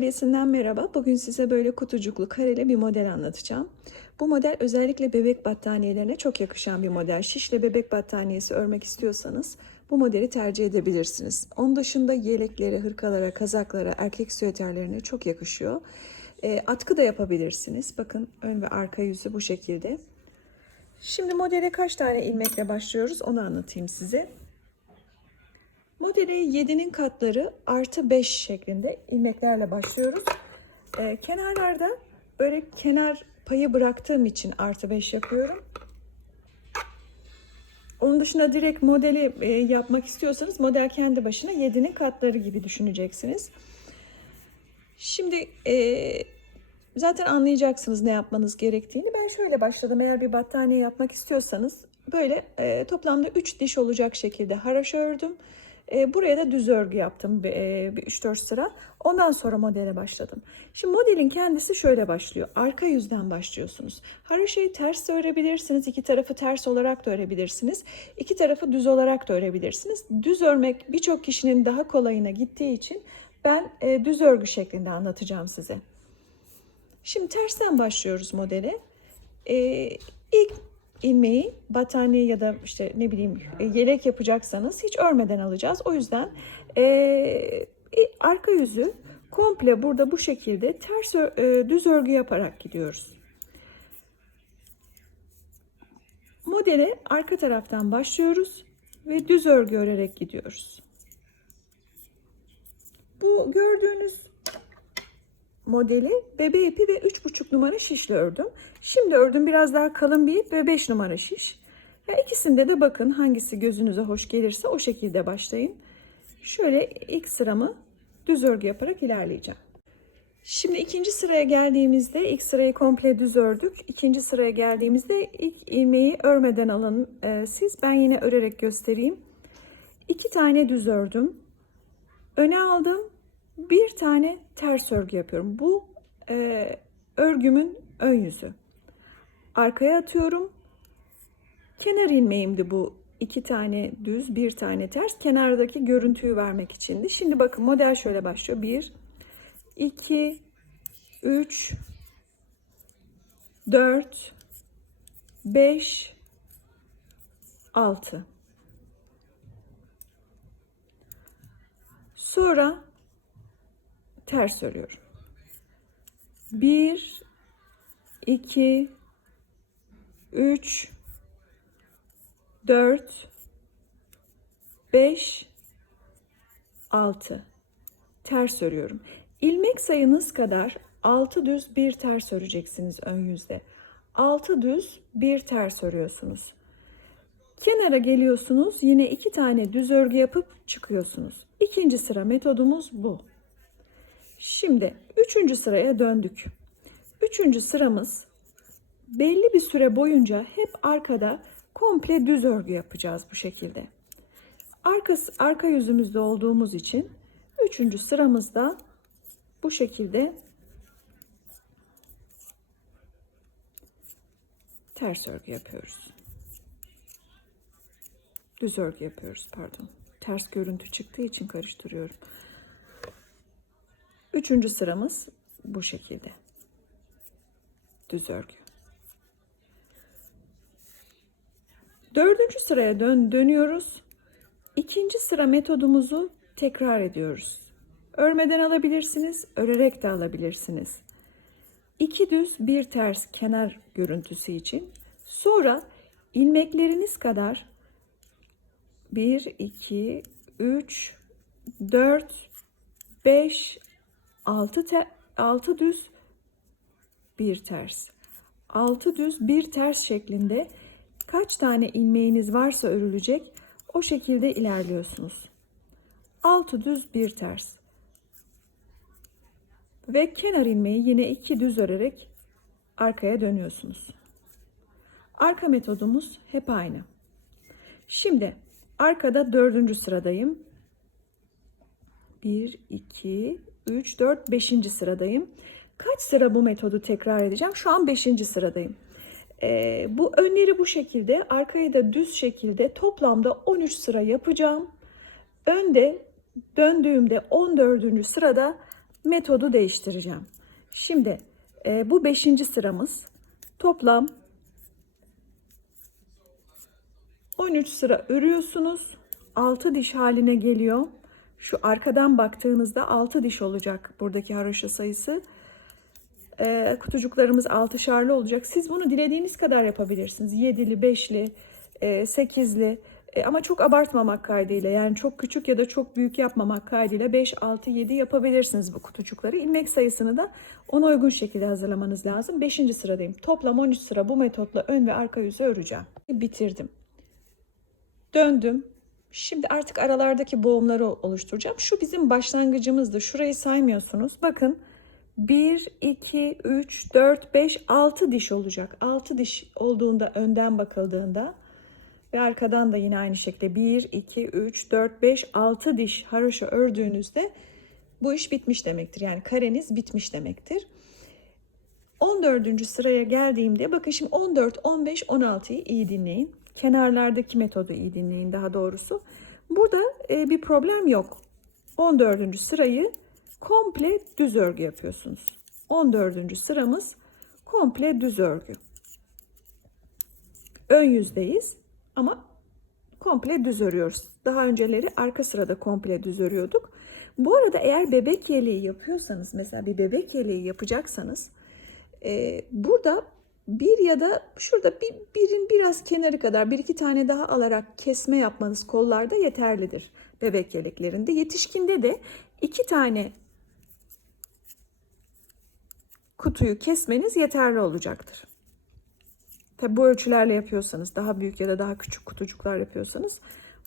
Atölyesinden merhaba. Bugün size böyle kutucuklu kareli bir model anlatacağım. Bu model özellikle bebek battaniyelerine çok yakışan bir model. Şişle bebek battaniyesi örmek istiyorsanız bu modeli tercih edebilirsiniz. Onun dışında yeleklere, hırkalara, kazaklara, erkek süveterlerine çok yakışıyor. E, atkı da yapabilirsiniz. Bakın ön ve arka yüzü bu şekilde. Şimdi modele kaç tane ilmekle başlıyoruz onu anlatayım size. Modeli 7'nin katları artı 5 şeklinde ilmeklerle başlıyoruz. Ee, kenarlarda böyle kenar payı bıraktığım için artı 5 yapıyorum. Onun dışında direkt modeli e, yapmak istiyorsanız model kendi başına 7'nin katları gibi düşüneceksiniz. Şimdi e, zaten anlayacaksınız ne yapmanız gerektiğini. Ben şöyle başladım. Eğer bir battaniye yapmak istiyorsanız böyle e, toplamda 3 diş olacak şekilde haraşo ördüm. E, buraya da düz örgü yaptım bir, e, bir 3-4 sıra. Ondan sonra modele başladım. Şimdi modelin kendisi şöyle başlıyor. Arka yüzden başlıyorsunuz. Haraşoyu ters de örebilirsiniz. İki tarafı ters olarak da örebilirsiniz. İki tarafı düz olarak da örebilirsiniz. Düz örmek birçok kişinin daha kolayına gittiği için ben e, düz örgü şeklinde anlatacağım size. Şimdi tersten başlıyoruz modele. E, ilk ilmeği battaniye ya da işte ne bileyim e, yelek yapacaksanız hiç örmeden alacağız. O yüzden e, arka yüzü komple burada bu şekilde ters e, düz örgü yaparak gidiyoruz. Modele arka taraftan başlıyoruz ve düz örgü örerek gidiyoruz. Bu gördüğünüz modeli bebe ipi ve 3,5 numara şişle ördüm. Şimdi ördüm biraz daha kalın bir ip ve 5 numara şiş. Ya ikisinde de bakın hangisi gözünüze hoş gelirse o şekilde başlayın. Şöyle ilk sıramı düz örgü yaparak ilerleyeceğim. Şimdi ikinci sıraya geldiğimizde ilk sırayı komple düz ördük. İkinci sıraya geldiğimizde ilk ilmeği örmeden alın e, siz. Ben yine örerek göstereyim. İki tane düz ördüm. Öne aldım bir tane ters örgü yapıyorum. Bu e, örgümün ön yüzü. Arkaya atıyorum. Kenar ilmeğimdi bu. iki tane düz, bir tane ters. Kenardaki görüntüyü vermek içindi. Şimdi bakın model şöyle başlıyor. 1, 2, 3, 4, 5, 6. Sonra ters örüyorum. 1 2 3 4 5 6 ters örüyorum. İlmek sayınız kadar 6 düz bir ters öreceksiniz ön yüzde. 6 düz bir ters örüyorsunuz. Kenara geliyorsunuz. Yine iki tane düz örgü yapıp çıkıyorsunuz. İkinci sıra metodumuz bu. Şimdi üçüncü sıraya döndük. Üçüncü sıramız belli bir süre boyunca hep arkada komple düz örgü yapacağız bu şekilde. Arkası, arka yüzümüzde olduğumuz için üçüncü sıramızda bu şekilde ters örgü yapıyoruz. Düz örgü yapıyoruz pardon. Ters görüntü çıktığı için karıştırıyorum. Üçüncü sıramız bu şekilde. Düz örgü. Dördüncü sıraya dön dönüyoruz. İkinci sıra metodumuzu tekrar ediyoruz. Örmeden alabilirsiniz, örerek de alabilirsiniz. İki düz, bir ters kenar görüntüsü için. Sonra ilmekleriniz kadar 1, 2, 3, 4, 5, 6 te, 6 düz bir ters. 6 düz bir ters şeklinde kaç tane ilmeğiniz varsa örülecek o şekilde ilerliyorsunuz. 6 düz bir ters. Ve kenar ilmeği yine iki düz örerek arkaya dönüyorsunuz. Arka metodumuz hep aynı. Şimdi arkada dördüncü sıradayım. 1, 2, 3, 4, 5. sıradayım. Kaç sıra bu metodu tekrar edeceğim? Şu an 5. sıradayım. Ee, bu önleri bu şekilde, arkayı da düz şekilde toplamda 13 sıra yapacağım. Önde döndüğümde 14. sırada metodu değiştireceğim. Şimdi e, bu beşinci sıramız toplam 13 sıra örüyorsunuz. 6 diş haline geliyor. Şu arkadan baktığınızda 6 diş olacak buradaki haroşa sayısı. Ee, kutucuklarımız altışarlı olacak. Siz bunu dilediğiniz kadar yapabilirsiniz. 7'li, 5'li, 8'li E, ama çok abartmamak kaydıyla yani çok küçük ya da çok büyük yapmamak kaydıyla 5, 6, 7 yapabilirsiniz bu kutucukları. İlmek sayısını da ona uygun şekilde hazırlamanız lazım. 5. sıradayım. Toplam 13 sıra bu metotla ön ve arka yüzü öreceğim. Bitirdim. Döndüm. Şimdi artık aralardaki boğumları oluşturacağım. Şu bizim başlangıcımızdı. Şurayı saymıyorsunuz. Bakın 1, 2, 3, 4, 5, 6 diş olacak. 6 diş olduğunda önden bakıldığında ve arkadan da yine aynı şekilde 1, 2, 3, 4, 5, 6 diş haroşa ördüğünüzde bu iş bitmiş demektir. Yani kareniz bitmiş demektir. 14. sıraya geldiğimde bakın şimdi 14, 15, 16'yı iyi dinleyin. Kenarlardaki metodu iyi dinleyin daha doğrusu. Burada e, bir problem yok. 14. sırayı komple düz örgü yapıyorsunuz. 14. sıramız komple düz örgü. Ön yüzdeyiz ama komple düz örüyoruz. Daha önceleri arka sırada komple düz örüyorduk. Bu arada eğer bebek yeleği yapıyorsanız mesela bir bebek yeleği yapacaksanız e, burada bir ya da şurada bir, birin biraz kenarı kadar bir iki tane daha alarak kesme yapmanız kollarda yeterlidir bebek yeleklerinde. Yetişkinde de iki tane kutuyu kesmeniz yeterli olacaktır. Tabi bu ölçülerle yapıyorsanız daha büyük ya da daha küçük kutucuklar yapıyorsanız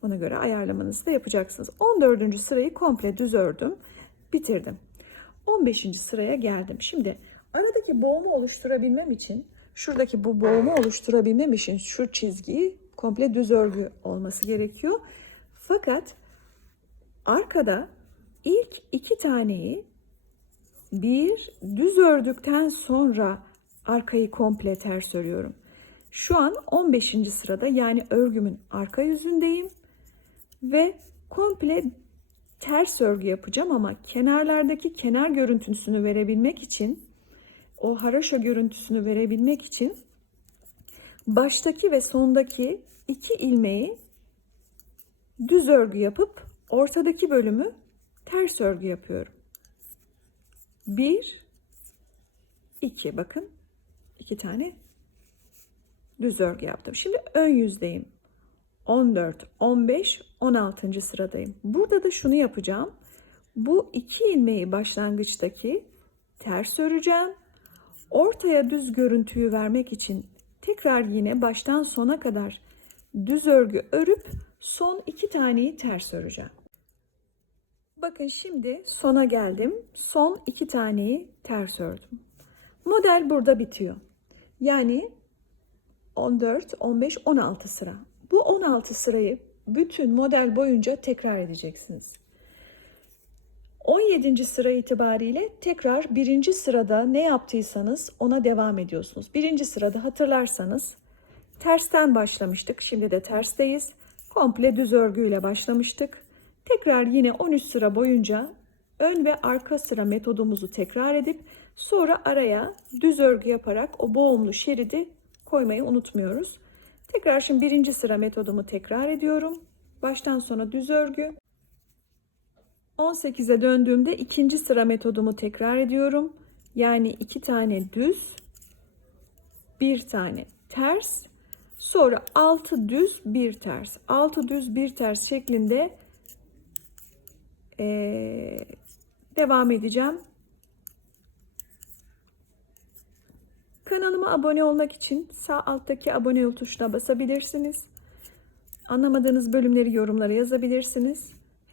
ona göre ayarlamanızı da yapacaksınız. 14. sırayı komple düz ördüm. Bitirdim. 15. sıraya geldim. Şimdi aradaki boğumu oluşturabilmem için şuradaki bu boğumu oluşturabilmem için şu çizgiyi komple düz örgü olması gerekiyor. Fakat arkada ilk iki taneyi bir düz ördükten sonra arkayı komple ters örüyorum. Şu an 15. sırada yani örgümün arka yüzündeyim ve komple ters örgü yapacağım ama kenarlardaki kenar görüntüsünü verebilmek için o haraşo görüntüsünü verebilmek için baştaki ve sondaki iki ilmeği düz örgü yapıp ortadaki bölümü ters örgü yapıyorum. 1 2 bakın iki tane düz örgü yaptım. Şimdi ön yüzdeyim. 14, 15, 16. sıradayım. Burada da şunu yapacağım. Bu iki ilmeği başlangıçtaki ters öreceğim. Ortaya düz görüntüyü vermek için tekrar yine baştan sona kadar düz örgü örüp son iki taneyi ters öreceğim. Bakın şimdi sona geldim. Son iki taneyi ters ördüm. Model burada bitiyor. Yani 14, 15, 16 sıra. Bu 16 sırayı bütün model boyunca tekrar edeceksiniz. 17. sıra itibariyle tekrar birinci sırada ne yaptıysanız ona devam ediyorsunuz. Birinci sırada hatırlarsanız tersten başlamıştık. Şimdi de tersteyiz. Komple düz örgüyle başlamıştık. Tekrar yine 13 sıra boyunca ön ve arka sıra metodumuzu tekrar edip sonra araya düz örgü yaparak o boğumlu şeridi koymayı unutmuyoruz. Tekrar şimdi birinci sıra metodumu tekrar ediyorum. Baştan sona düz örgü. 18'e döndüğümde ikinci sıra metodumu tekrar ediyorum. Yani iki tane düz, bir tane ters, sonra altı düz, bir ters, altı düz, bir ters şeklinde ee, devam edeceğim. Kanalıma abone olmak için sağ alttaki abone ol tuşuna basabilirsiniz. Anlamadığınız bölümleri yorumlara yazabilirsiniz.